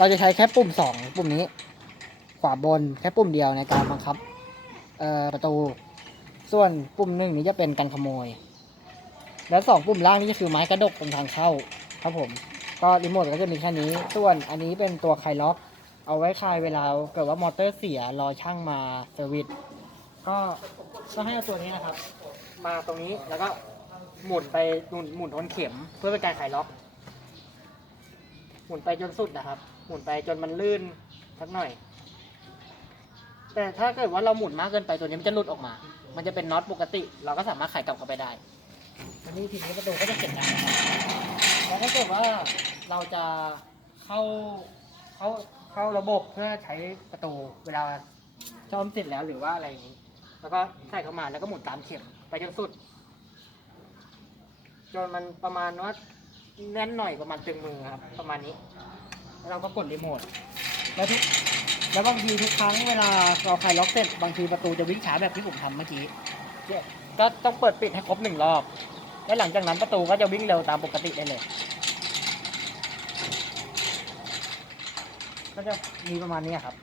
เราจะใช้แค่ปุ่มสองปุ่มนี้ ขวาบนแค่ปุ่มเดียวในการบังคับประตู ส่วนปุ่มหนึ่งนี้จะเป็นการขโมย แล้วสองปุ่มล่างนี่ก็คือไม้กระดกตรงทางเข้าครับผม ก็รีโมทก็จะมีแค่นี้ ส่วนอันนี้เป็นตัวไคลล็อก เอาไว้คลายเวลาเกิดว่ามอเตอร์เสียรอช่างมาเซอร์วิสก็ก็ให้เอาตัวนี้นะครับ มาตรงนี้แล้วก็หมุนไปหมุนหมุนทนเข็มเพื่อเป็นการไขล็อก หมุนไปจนสุดนะครับ หมุนไปจนมันลื่นสักหน่อย แต่ถ้าเกิดว่าเราหมุนมากเกินไปตัวนี้มันจะหลุดออกมา มันจะเป็นน็อตปกติ เราก็สามารถไขกลับเข้าไปได้อันนี้ทีนี้ประตูก็จะเก็บได้นะครับแล้วถ้าเกิดว่าเราจะเข้าเข้าเข้าระบบเพื่อใช้ประตูเวลาซ่อมเสร็จแล้วหรือว่าอะไรอย่างนี้ แล้วก็ใส่เข้ามาแล้วก็หมุนตามเข็มไปจนสุด จนมันประมาณว่า แน่นหน่อยประมาณตึงมือครับ ประมาณนี้ แล้วเราก็กดรีโมทแล้วทุกแล้วบางทีทุกครั้งเวลาเราคลายล็อกเสร็จบางทีประตูจะวิ่งช้าแบบที่ผมทำเมื่อกี้ก็ต้องเปิดปิดให้ครบหนึ่งรอบ แล้วหลังจากนั้นประตูก็จะวิ่งเร็วตามปกติได้เลย ก็จะมีประมาณนี้ครับ